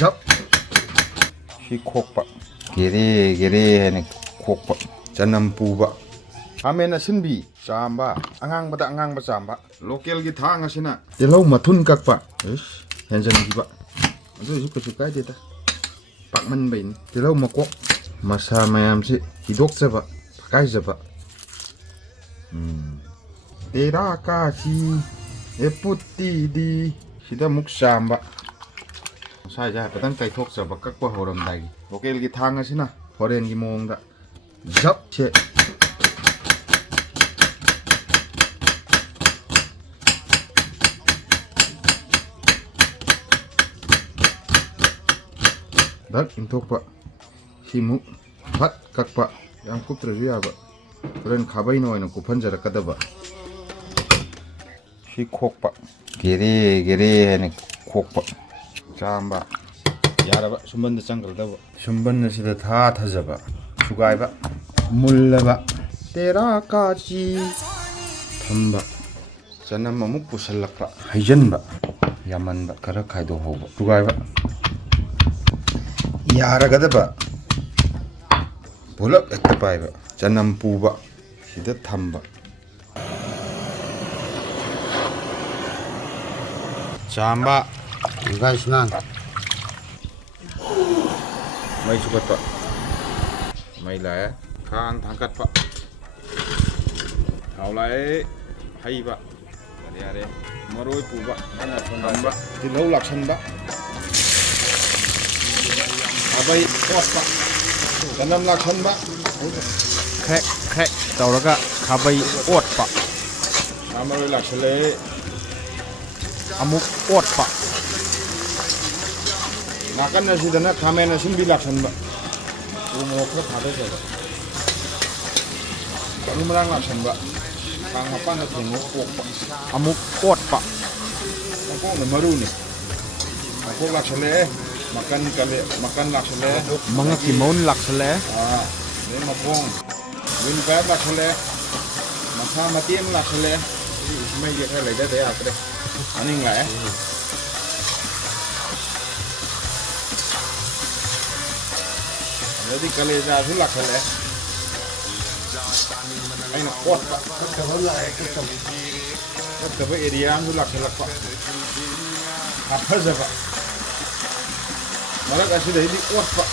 ซับที่โคกปะเกเรเนี่ยโคกปะจะนำปูบะอาเมนสินบีจามบะอ่างบะอ่างบะจามบะโลเคลกีทางสินะเดี๋ยวเรามาทุนกักปะเห็นจะนี่ปะดูสุกได้เด็ดปักมันไปนี่เดี๋ยวเรามากวกมาซามายามสิฮิดกจะปะปักไก่จะปะเตระกาชีเอปุตตีดีสิดามุกจามบะใช่ไปตั้งใจทกจะปะกักว่าหัวรำได้โลเคลกีทางสินะพอเรียนกี่โมงดะจับเชดักอินทกปะชิมุพัดกักปะยังคุบตระจุยาบะเรนขาใบน้อยนะกุพันจะรักดบะชิโคกปะเกเรเนี่ยโคกปะจามบะยาระบะชุมบันจะจังกระดบะชุมบันสิเดท่าทัศบะสุกายบะมุลละบะเตระกาจีทำบะจะนำมามุกปุชลักปะให้ยันบะยามันบะกระไข่ดูหัวบะสุกายบะยาระกดบะบุลับเอ็ดไปบะจะนำปูบะสิเดทำบะจามบะได้สนั่นไม่สุกปะไม่แหละข้างทางกัดปะเอาไรให้บะอะไรมาโรยปูบะนั่นแหละคนนั้นบะที่เราหลักชันบะเอาไปทอดปะจะนำหลักชันบะแค่เต่าแล้วก็ขาใบอดปะทำมาเลยหลักชันเลยอามุกอดปะmakan nasi dan nak kami nasi bilak sanba, umur kerap ada saja. Kami merang nak sanba, kang apa nak tengok pok, amukอดปะpok nemaru ni, pok lak sele, makan lak sele, mga kimon lak sele, ni mapong, win pep lak sele, masa matiam lak sele,ไม่เยอะแค่ไหนได้แต่อะไรอันนี้ไงjadi kaleja sulak sele ay na kot pa kat ba area sulak sele pa apa jaba malah kasih dah ini kot pa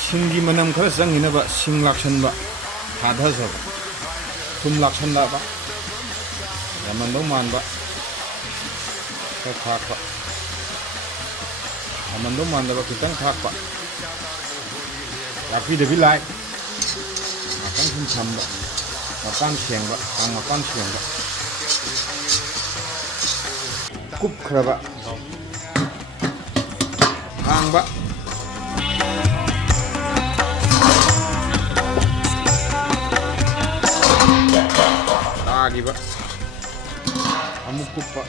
singgi manam khara sang ina ba sing laksan ba hadha jaba tum laksan da ba yaman do man ba ka khak paมันต้องมันแต่ว่าคือตั้งพักปะอยากพี่เดี๋ยวพี่ไล่มาตั้งขึ้นชำบะมาตั้งเชียงบะตั้งมาตั้งเชียงบะกุบครับบะทางบะตากี่บะอามุกุบปะ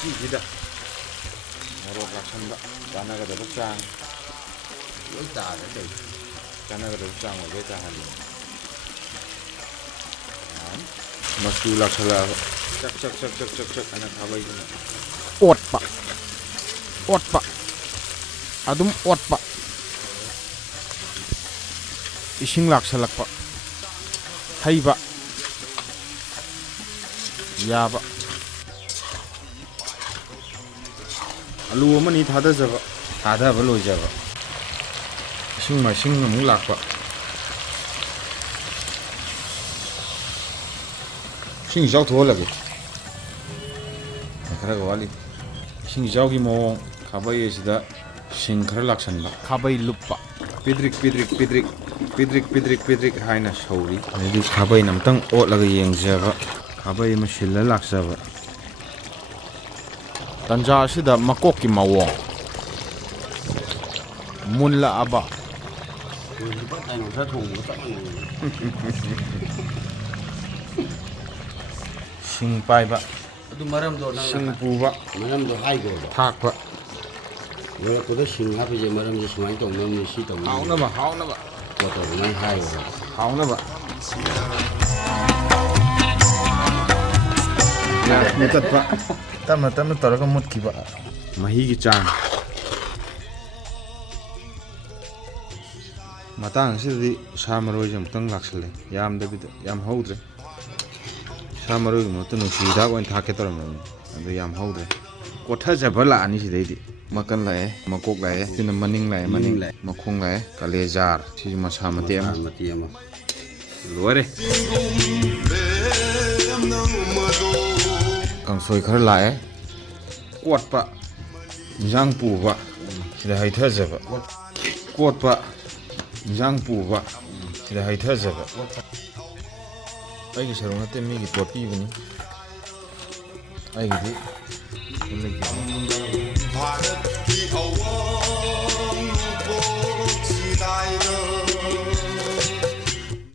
masih tidak mau laksan mbak karena ada besar kita ada deh karena ada besar mau kita hari masih laksan cek anak apa itu อดปะadum อดปะising lak salakปะhaiปะยาบะลูมันนี่ท่าเดิมท่าเดิมเลยจ้ะชิงมาชิงมึงหลักปะชิงเจ้าทั่วเลยกูใครก็ว่าลิชิงเจ้ากี่โมงข้าไปสิดาชิงใครหลักฉันปะขาใบลุบปะปิดริกให้นะชาวลีนี่ข้าไปน้ำตั้งโอ๊ตแล้วก็ยังเจ้าปะข้าไปมาชิลล์ลักษณะตันจาสิดามากกิมาวงมุนละอบะชิงไปบะชิงปูบะทักบะเวลากูได้ชิงครับพี่เจมาเริ่มจะสมัยตรงนั้นมีชีตรงนี้เอานะบะตัวตรงนั้นให้เอานะบะ ꯃꯨꯠꯇꯠꯄ ꯇꯞꯅ ꯇꯞꯅ ꯇꯧꯔꯒ ꯃꯨꯠꯈꯤꯕ ꯃꯍꯤꯒꯤ ꯆꯥꯡ ꯃꯇꯥꯡ ꯑꯁꯤꯗꯗꯤ ꯁꯥ ꯃꯔꯣꯏꯁꯦ ꯑꯃꯨꯛꯇꯪ ꯂꯥꯛꯁꯜꯂꯦ ꯌꯥꯝꯗꯕꯤꯗ ꯌꯥꯝ ꯍꯧꯗ꯭ꯔꯦ ꯁꯥ ꯃꯔꯣꯏꯒꯤ ꯃꯍꯨꯠꯇ ꯅꯨꯡꯁꯤ ꯍꯤꯗꯥꯛ ꯑꯣꯏꯅ ꯊꯥꯛꯀꯦ ꯇꯧꯔꯝꯃꯕꯅꯤ ꯑꯗꯨ ꯌꯥꯝ ꯍꯧꯗ꯭ꯔꯦ ꯀꯣꯊꯖꯕ ꯂꯥꯛꯑꯅꯤ ꯁꯤꯗꯩꯗꯤ ꯃꯀꯟ ꯂꯥꯛꯑꯦ ꯃꯀꯣꯛ ꯂꯥꯛꯑꯦ ꯁꯤꯅ ꯃꯅꯤꯡ ꯂꯥꯛꯑꯦ ꯃꯅꯤꯡ ꯃꯈꯣꯡ ꯂꯥꯛꯑꯦ ꯀꯥꯂꯦꯖꯥꯔ ꯁꯤꯁꯨ ꯃꯁꯥ ꯃꯇꯦꯛ ꯑꯃ ꯂꯣꯏꯔꯦ ꯀꯥꯡꯁꯣꯏ ꯈꯔ ꯂꯥꯛꯑꯦ ꯀꯣꯠꯄ ꯏꯟꯖꯥꯡ ꯄꯨꯕ ꯁꯤꯗ ꯍꯩꯊꯖꯕ ꯀꯣꯠꯄ ꯏꯟꯖꯥꯡ ꯄꯨꯕ ꯁꯤꯗ ꯍꯩꯊꯖꯕ ꯑꯩꯒꯤ ꯁꯔꯨꯛ ꯅꯠꯇꯦ ꯃꯤꯒꯤ ꯇꯣꯠꯄꯤꯕꯅꯤ ꯑꯩꯒꯤꯗꯤ